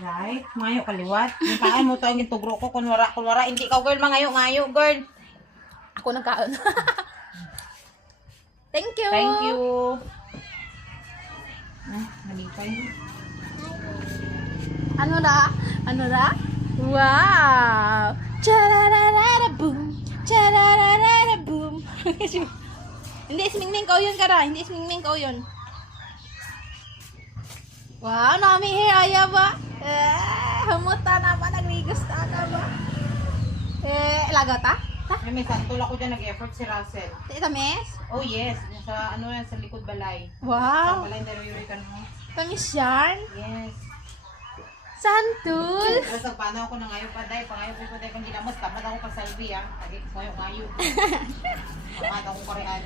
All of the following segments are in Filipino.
Right? Mayo kaliwat. Yung kaan mo to ang gitugro ko. Kunwara. Hindi ka girl. Mangayo girl. Ako nagkaon. Thank you. Thank you. Halipay. Ano na? Wow! Chararara boom! Chararara boom! Hindi ismingming ko yun, Kara. Hindi ismingming ko yun. Wow, nami hair ayaw ba? Humuta naman. Nagrigos na ba? Lagot ah? May santol ako dyan. Nag-effort si Russell. Tamis? Oh yes. Sa sa likod balay. Sa Wow! balay Yurikan mo. Tamis yan? Yes. Santul! Tapos nagpanaw ko na ngayon pa day. Pangayon ko day kang ginamos. Tamat ako pa salvi ah. Ngayon. Tamat ako karean.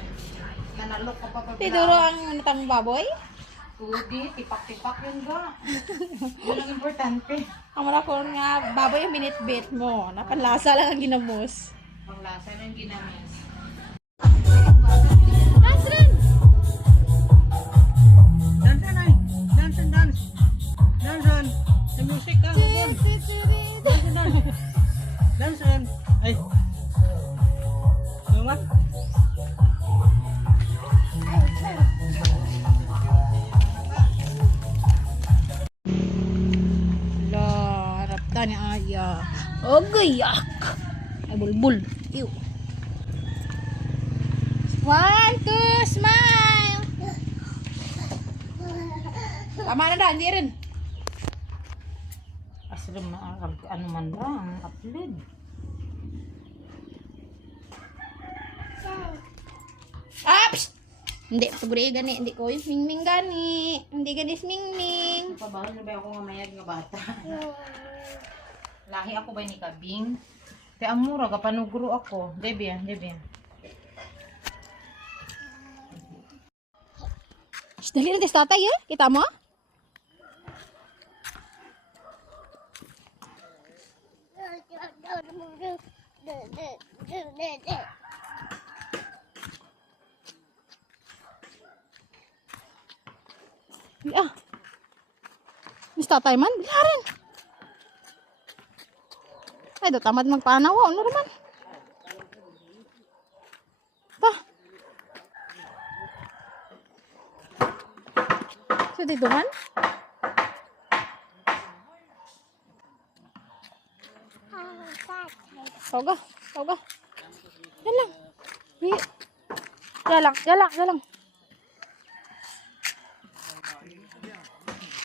Nanalok ka pa pa. Tiduro ang natang baboy? Tudi, tipak-tipak yun ga. Yun ang importante. Ang mara ko nga baboy yung binitbit mo. Napanlasa lang ang ginamos. Panglasa ng ginamis. Dance rin! Dance na dance. Dance. The music ka. Dance. Ay. Lumat. La, harap ta ni Aya. Oh, gayak! Ay, bulbul. Ew. 1, 2, smile! Tama na hindi rin. Asram na ano man lang, upload. Psst! Hindi, paguri gani. Hindi ko yung mingming gani. Hindi gani mingming. Pabawal na ba ako nga mayag nga bata? Lahi ako ba ni Kabing? Te amura ka panuguro ako. Debian. Shh, dali rin tis tatay eh. Kita mo? Tis tatay man. Bilarin. Ay, do tamad magpanaw. Ano naman? Pa. So, dito man? Tawag ka. Yan lang. Yan lang.